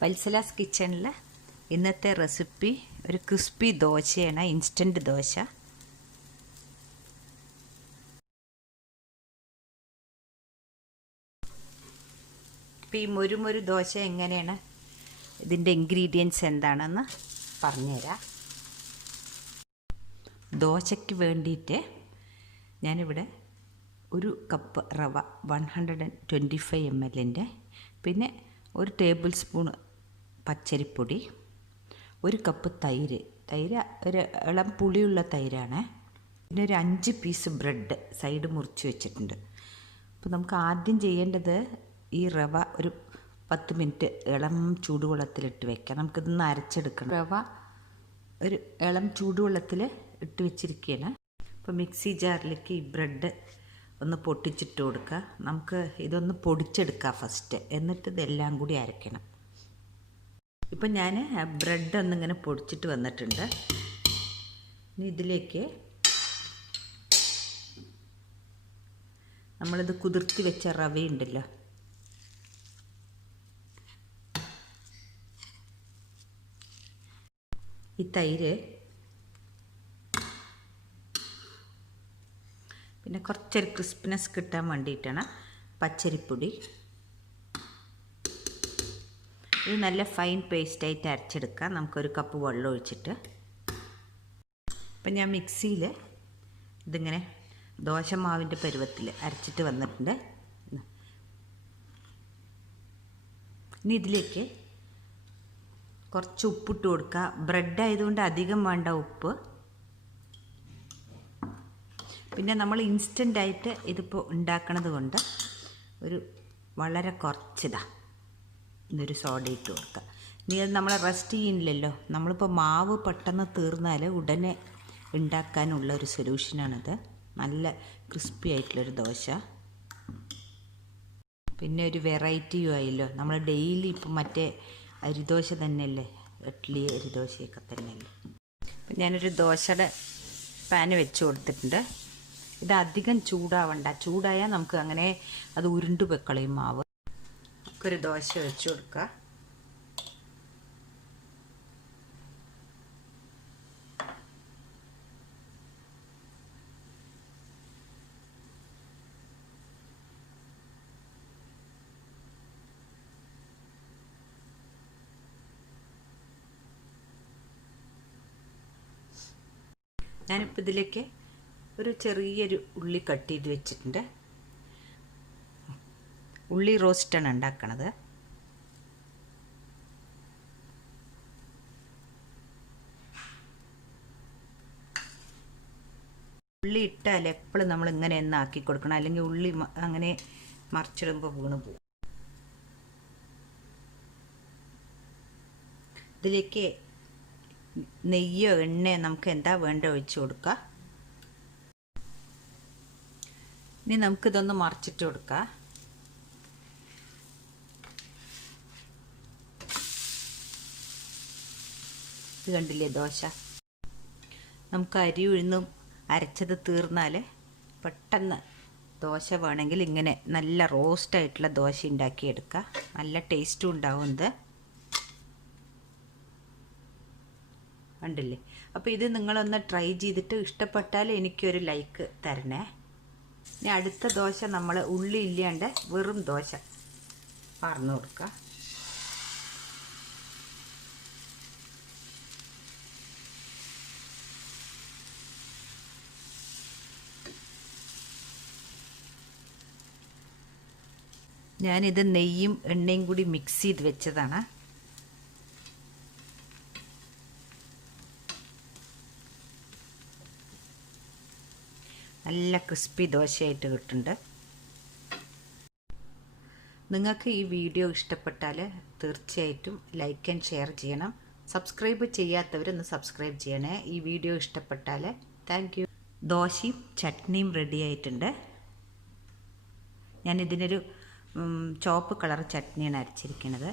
വത്സലാസ് കിച്ചണിൽ ഇന്നത്തെ റെസിപ്പി ഒരു ക്രിസ്പി ദോശയാണ്, ഇൻസ്റ്റൻറ്റ് ദോശ. ഇപ്പോൾ ഈ മൊരുമൊരു ദോശ എങ്ങനെയാണ്, ഇതിൻ്റെ ഇൻഗ്രീഡിയൻസ് എന്താണെന്ന് പറഞ്ഞുതരാം. ദോശയ്ക്ക് വേണ്ടിയിട്ട് ഞാനിവിടെ ഒരു കപ്പ് റവ 125 ml, പിന്നെ ഒരു ടേബിൾ സ്പൂൺ പച്ചരിപ്പൊടി, ഒരു കപ്പ് തൈര് ഒരു ഇളം പുളിയുള്ള തൈരാണ്, പിന്നെ ഒരു 5 പീസ് ബ്രെഡ് സൈഡ് മുറിച്ച് വെച്ചിട്ടുണ്ട്. അപ്പോൾ നമുക്ക് ആദ്യം ചെയ്യേണ്ടത് ഈ റവ ഒരു 10 മിനിറ്റ് ഇളം ചൂടുവെള്ളത്തിലിട്ട് വെക്കാം. നമുക്കിതൊന്ന് അരച്ചെടുക്കണം. റവ ഒരു ഇളം ചൂടുവെള്ളത്തിൽ ഇട്ട് വെച്ചിരിക്കുകയാണ്. അപ്പോൾ മിക്സി ജാറിലേക്ക് ഈ ബ്രെഡ് ഒന്ന് പൊട്ടിച്ചിട്ട് കൊടുക്കുക. നമുക്ക് ഇതൊന്ന് പൊടിച്ചെടുക്കാം ഫസ്റ്റ്, എന്നിട്ട് ഇതെല്ലാം കൂടി അരയ്ക്കണം. ഇപ്പം ഞാൻ ബ്രെഡ് ഒന്നിങ്ങനെ പൊടിച്ചിട്ട് വന്നിട്ടുണ്ട്. ഇനി ഇതിലേക്ക് നമ്മളിത് കുതിർത്തി വെച്ച റവയുണ്ടല്ലോ, ഈ തൈര്, പിന്നെ കുറച്ചൊരു ക്രിസ്പിനെസ് കിട്ടാൻ വേണ്ടിയിട്ടാണ് പച്ചരിപ്പൊടി. ഇത് നല്ല ഫൈൻ പേസ്റ്റായിട്ട് അരച്ചെടുക്കാം. നമുക്കൊരു കപ്പ് വെള്ളം ഒഴിച്ചിട്ട്. അപ്പം ഞാൻ മിക്സിയിൽ ഇതിങ്ങനെ ദോശമാവിൻ്റെ പരുവത്തിൽ അരച്ചിട്ട് വന്നിട്ടുണ്ട്. ഇനി ഇതിലേക്ക് കുറച്ച് ഉപ്പിട്ട് കൊടുക്കുക. ബ്രെഡ് ആയതുകൊണ്ട് അധികം വേണ്ട ഉപ്പ്. പിന്നെ നമ്മൾ ഇൻസ്റ്റൻ്റായിട്ട് ഇതിപ്പോൾ ഉണ്ടാക്കണത് കൊണ്ട് ഒരു വളരെ ഇതൊരു സോഡ ഇട്ട് കൊടുക്കുക. ഇനി അത് നമ്മളെ റെസ്റ്റ് ചെയ്യുന്നില്ലല്ലോ. നമ്മളിപ്പോൾ മാവ് പെട്ടെന്ന് തീർന്നാൽ ഉടനെ ഉണ്ടാക്കാനുള്ള ഒരു സൊല്യൂഷനാണിത്. നല്ല ക്രിസ്പി ആയിട്ടുള്ളൊരു ദോശ, പിന്നെ ഒരു വെറൈറ്റിയും ആയല്ലോ. നമ്മൾ ഡെയിലി ഇപ്പം മറ്റേ അരിദോശ തന്നെയല്ലേ, ഇഡ്ഡലി അരിദോശയൊക്കെ തന്നെയല്ലേ. അപ്പം ഞാനൊരു ദോശയുടെ പാന് വെച്ച് കൊടുത്തിട്ടുണ്ട്. ഇത് അധികം ചൂടാവണ്ട. ചൂടായാൽ നമുക്ക് അങ്ങനെ അത് ഉരുണ്ടു വെക്കളയും മാവ്. നമുക്കൊരു ദോശ വെച്ച് കൊടുക്കുക. ഞാനിപ്പോൾ ഇതിലേക്ക് ഒരു ചെറിയൊരു ഉള്ളി കട്ട് ചെയ്ത് വെച്ചിട്ടുണ്ട്. ഉള്ളി റോസ്റ്റാണ് ഉണ്ടാക്കണത്. ഉള്ളി ഇട്ടാൽ എപ്പോഴും നമ്മൾ ഇങ്ങനെ ഒന്ന് ആക്കി കൊടുക്കണം, അല്ലെങ്കിൽ ഉള്ളി അങ്ങനെ മറിച്ചിടുമ്പോൾ വീണ് പോകും. ഇതിലേക്ക് നെയ്യോ എണ്ണയോ നമുക്ക് എന്താ വേണ്ട ഒഴിച്ച് കൊടുക്കുക. ഇനി നമുക്കിതൊന്ന് മറിച്ചിട്ട് കൊടുക്കാം. ഇത് കണ്ടില്ലേ ദോശ. നമുക്ക് അരി ഉഴുന്നും അരച്ചത് തീർന്നാൽ പെട്ടെന്ന് ദോശ വേണമെങ്കിൽ ഇങ്ങനെ നല്ല റോസ്റ്റായിട്ടുള്ള ദോശ ഉണ്ടാക്കിയെടുക്കുക. നല്ല ടേസ്റ്റും ഉണ്ടാവും ഇത്, കണ്ടില്ലേ. അപ്പോൾ ഇത് നിങ്ങളൊന്ന് ട്രൈ ചെയ്തിട്ട് ഇഷ്ടപ്പെട്ടാൽ എനിക്കൊരു ലൈക്ക് തരണേ. ഇനി അടുത്ത ദോശ നമ്മൾ ഉള്ളി ഇല്ലാണ്ട് വെറും ദോശ പറഞ്ഞു കൊടുക്കുക. ഞാനിത് നെയ്യും എണ്ണയും കൂടി മിക്സ് ചെയ്ത് വെച്ചതാണ്. നല്ല ക്രിസ്പി ദോശയായിട്ട് കിട്ടുന്നുണ്ട്. നിങ്ങൾക്ക് ഈ വീഡിയോ ഇഷ്ടപ്പെട്ടാൽ തീർച്ചയായിട്ടും ലൈക്ക് ആൻഡ് ഷെയർ ചെയ്യണം. സബ്സ്ക്രൈബ് ചെയ്യാത്തവരൊന്ന് സബ്സ്ക്രൈബ് ചെയ്യണേ. ഈ വീഡിയോ ഇഷ്ടപ്പെട്ടാൽ താങ്ക് യു. ദോശയും ചട്നിയും റെഡി ആയിട്ടുണ്ട്. ഞാനിതിനൊരു ചുവപ്പ് കളർ ചട്നിയാണ് അരച്ചിരിക്കുന്നത്.